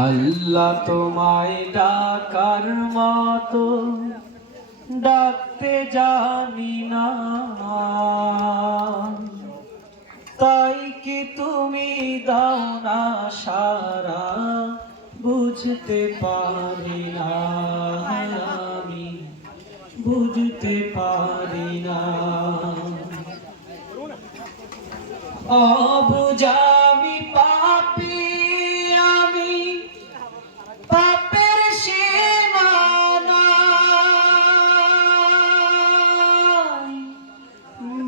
আল্লাহ তোমায় ডাকার মতো ডাকতে জানি না, তাই কি তুমি দাও না সারা বুঝতে পারি না, আমি বুঝতে পারি না। অবুঝা আমি পাপী, আমি পাপের সীমানায়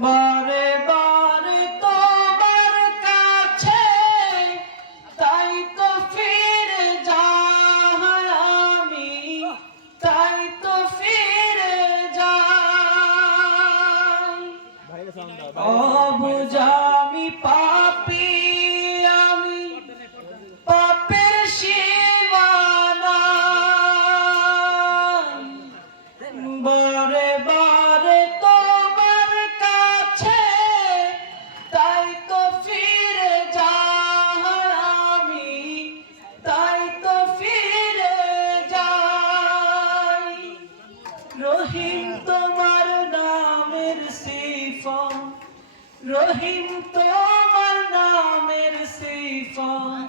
বারে বারে তোমার কাছে তাই তো ফিরে যাই আমি, তাই তো ফিরে যাই। অবুঝা আমি পাপী, আমি পাপের সীমানায় বারে বারে তোমার কাছে তাই তো ফিরে যাই আমি, তাই তো ফিরে যাই। রহিম তোমার নামের সিফাত, রহিম তোমার নামের সিফাত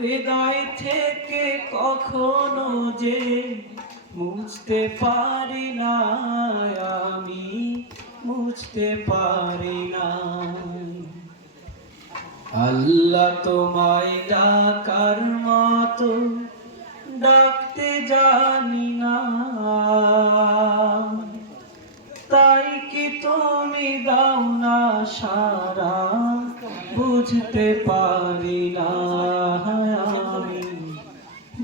হৃদয় থেকে কখনো যে মুছতে পারি না, আমি মুছতে পারি না। আল্লাহ তোমায় ডাকার মতো ডাকতে জানি না, তাই কি তুমি দাও না সারা বুঝতে পারি না, আমি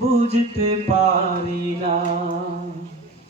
বুঝতে পারি না।